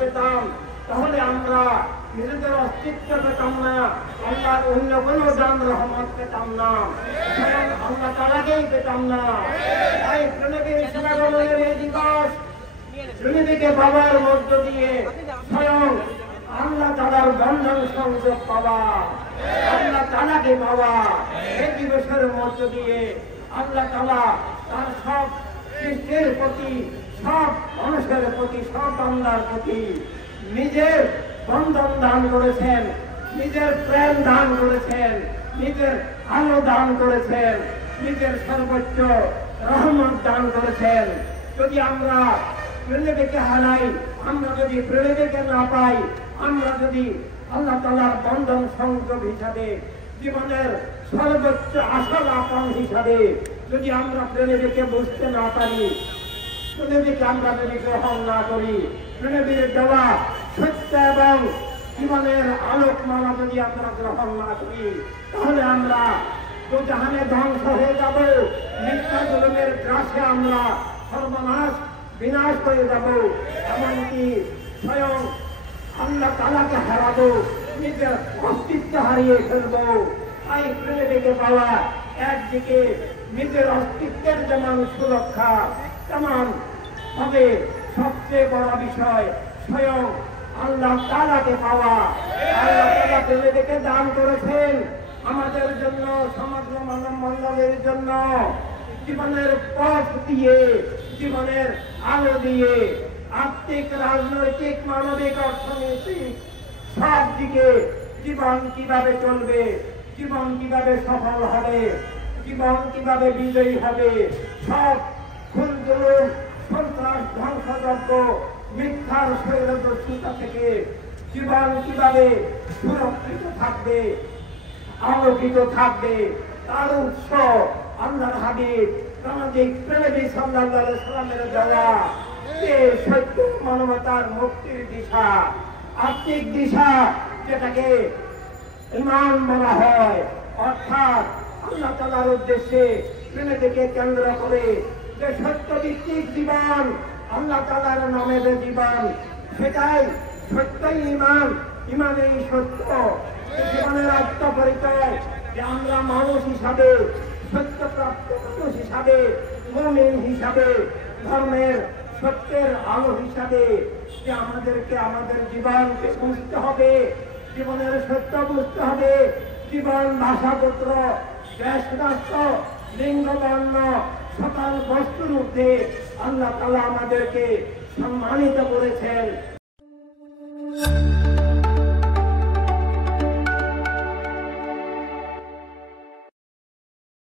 পেতাম তাহলে আমরা নিজেদের অস্তিত্ব পেতাম না, আল্লাহর অন্য কোনো দান রহমত পেতাম না, স্বয়ং আল্লাহ তাআলাকেই পেতাম না। তাই প্রেমিকের সমাগমের এই দিবস প্রেমিকে বাবার মধ্য দিয়ে স্বয়ং আল্লাহ তাআলার বন্ধন সংযোগ পাওয়া, আল্লাহ তাআলাকে পাওয়া, এই দিবসের মধ্য দিয়ে আল্লাহ তাআলা তার সব সৃষ্টির প্রতি, সব মানুষের প্রতি, সব বান্দার প্রতি নিজের বন্ধন দান করেছেন, নিজের প্রেম দান করেছেন, নিজের আলো দান করেছেন, নিজের সর্বোচ্চ রহমত দান করেছেন। যদি আমরা প্রেমিকে হারাই, আমরা যদি প্রেমিকে না পাই, আমরা যদি আল্লাহ তাআলার বন্ধন সংযোগ হিসাবে, জীবনের সর্বোচ্চ আসল আপন হিসাবে যদি আমরা প্রেমিকে বুঝতে না পারি, প্রেমিকে আমরা যদি গ্রহণ না করি, প্রেমিকের দেওয়া সত্য এবং জীবনের আলোকমালা যদি আমরা গ্রহণ না করি, তাহলে আমরা জাহানে ধ্বংস হয়ে যাব, মিথ্যা জুলুমের গ্রাসে আমরা সর্বনাশ বিনাশ হয়ে যাব, এমনকি স্বয়ং আল্লাহ তাআলাকে হারাবো, নিজের অস্তিত্ব হারিয়ে ফেলবো। তাই প্রেমিকে পাওয়া একদিকে নিজের অস্তিত্বের যেমন সুরক্ষা, তেমন হবে সবচেয়ে বড় বিষয় স্বয়ং আল্লাহ তাআলাকে পাওয়া। আল্লাহ তাআলা প্রেমিকে দান করেছেন আমাদের জন্য, সমগ্র মানব মণ্ডলের জন্য, জীবনের পথ দিয়ে, জীবনের আলো দিয়ে, আর্থিক, রাজনৈতিক, মানবিক, অর্থনৈতিক সব দিকে জীবন কিভাবে চলবে, জীবন কিভাবে সফল হবে, জীবন কিভাবে বিজয়ী হবে, সব খুন জুলুম, সন্ত্রাস, ধ্বংসযজ্ঞ, মিথ্যার স্বৈরদর্শিতা থেকে জীবন কিভাবে সুরক্ষিত থাকবে, আলোকিত থাকবে, তার উৎস আল্লাহর হাবিব প্রাণিক প্রেমী সাল্লাল্লাহু আলাইহি সাল্লামের দেওয়া যে সত্য মানবতার মুক্তির দিশা, আত্মিক দিশা, যেটাকে ঈমান বলা হয়, অর্থাৎ আল্লাহ তাআলার উদ্দেশ্যে প্রেমিকে কেন্দ্র করে যে সত্যভিত্তিক জীবন, আল্লাহ তাআলার নামে যে জীবন, সেটাই সত্যই ঈমান, ঈমানেই সত্য। জীবনের আত্মপরিচয় যে আমরা মানুষ হিসাবে, সত্যপ্রাপ্ত মানুষ হিসাবে, মুমিন হিসাবে, ধর্মের সত্যের আলো হিসাবে যে আমাদেরকে আমাদের জীবনকে বুঝতে হবে, জীবনের সত্য বুঝতে হবে। জীবন, ভাষাপত্র, দেশ, রাষ্ট্র, লিঙ্গ, বর্ণ সকল বস্তুর ঊর্ধ্বে আল্লাহ তাআলা আমাদেরকে সম্মানিত করেছেন।